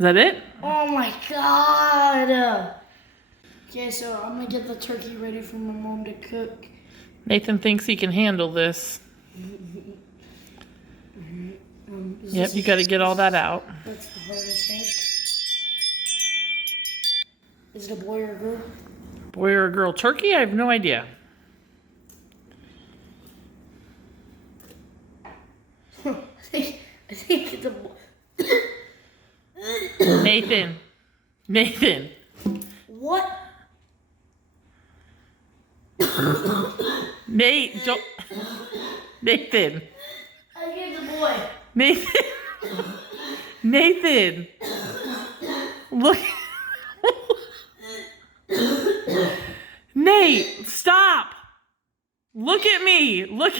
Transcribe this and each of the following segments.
that it? Oh my god! Okay, so I'm gonna get the turkey ready for my mom to cook. Nathan thinks he can handle this. Yep, you got to get all that out. That's the hardest thing. Is it a boy or a girl? Boy or a girl turkey? I have no idea. I think it's a boy. Nathan. Nathan. What? Nate, don't. Nathan. I think it's a boy. Nathan. Nathan. Look. Nate, stop. Look at me. Look.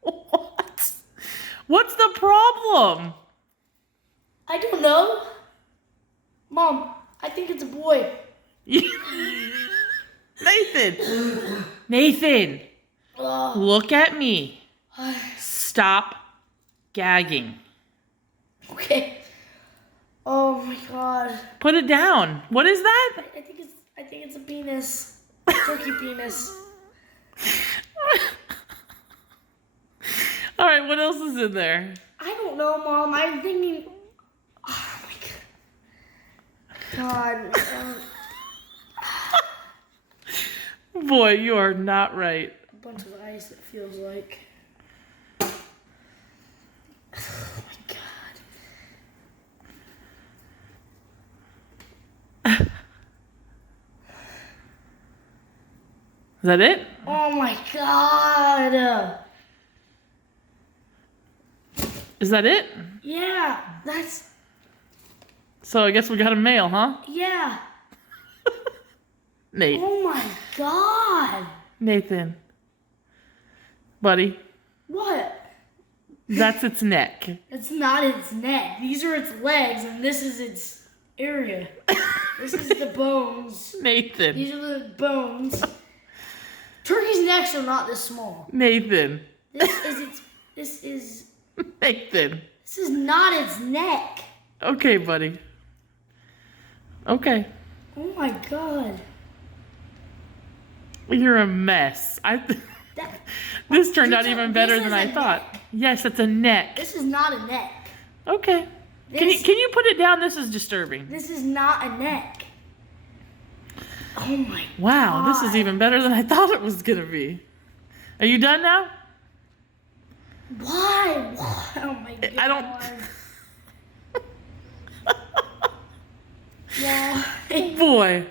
What? What's the problem? I don't know. Mom, I think it's a boy. Nathan. Nathan. Look at me. Stop gagging. Okay. Oh my god. Put it down. What is that? I think it's a penis. Turkey penis. All right, what else is in there? I don't know, Mom. I'm thinking. Oh my god. Boy, you are not right. A bunch of ice, it feels like. Oh my god. Is that it? Oh my god. Is that it? Yeah, that's. So I guess we got a male, huh? Yeah. Nate. Oh my god. Nathan. Buddy. What? That's its neck. It's not its neck. These are its legs, and this is its area. This is the bones. Nathan. These are the bones. Turkeys' necks are not this small. Nathan. This is Nathan. This is not its neck. Okay, buddy. Okay. Oh my god. You're a mess. This turned out even better than I thought. Neck. Yes, it's a neck. This is not a neck. Okay. Can you put it down? This is disturbing. This is not a neck. Oh my god. Wow, this is even better than I thought it was going to be. Are you done now? Why? Oh my god. I don't... Why? Boy.